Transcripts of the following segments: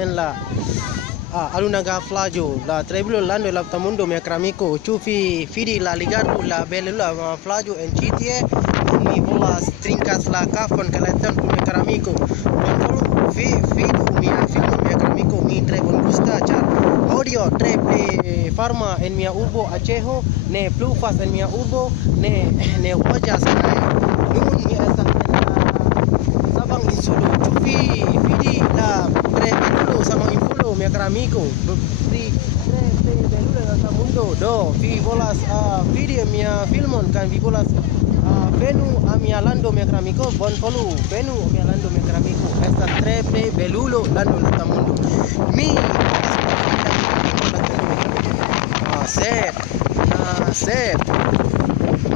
en la alunaga flagio la treblo lando la tamundo mi cramico chufi fidi la ligado la bella flagio en chitie mi volas trincas la cafon caleton mi cramico fidu mi film mi cramico mi tre bon gusta char audio tre farma en mia urbo achejo ne pluvas en mia urbo ne ojas nun mi estas Sabang insulo chufi fidi la tre belulo sama infulo mi amigo pri tre belulo la mundo do vi volas fidi mia filmon kan vi volas venu a mia lando mi amigo bon volu venu a mia lando mi amigo estas tre belulo lando la mundo mi sed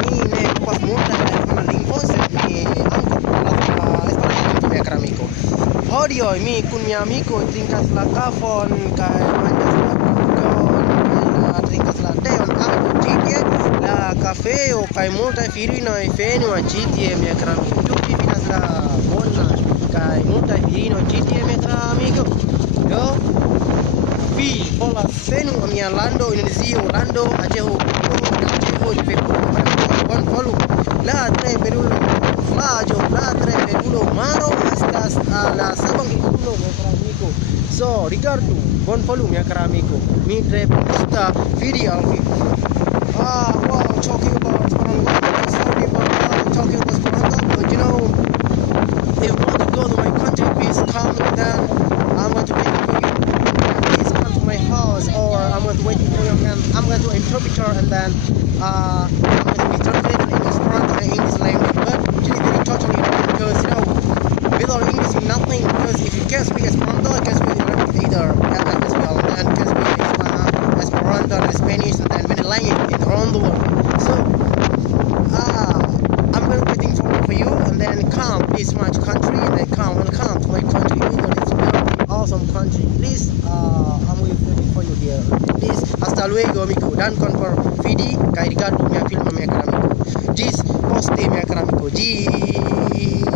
mi ne povas multa la lingvo sed mi amico. Odio mi kun mia amico trinkas la kafon kaj manĝas la kukon kaj trinkas la teon ankaŭ ĉi tie la kafeo kaj multaj virinoj venu ĉi tie mia amico. Ĉu vi vidas la bona kaj multaj virinoj ĉi tie mia amico? Do vi volas venu a mia lando Indonezio lando aĉeho bonvolu la tre belulo flagio la tre belulo maro estas la sabang belulo mia amico. So rigardu bonvolu mia amico mi tre gusta vidi al vi wow talking about sorry about talking about Esperanto, but you know if you want to go to my country please come then I'm going to wait for you. Please come to my house or I'm going to wait for you and I'm going to interpreter and then I'm going to be translated in Esperanto and English language, but actually very totally because you know without English nothing, because if you can't speak Esperanto you can't speak Arabic either as well, and can speak Esperanto and Spanish and then many languages around the world. So I'm going to be waiting for you and then come this much country and then come to my country. It's a very awesome country. Please I'm waiting for you here. Please hasta luego amigo. Dankon por vidi kaj rigardu mia filmo mia amigo. Ĝis poste mia amigo. Ĝis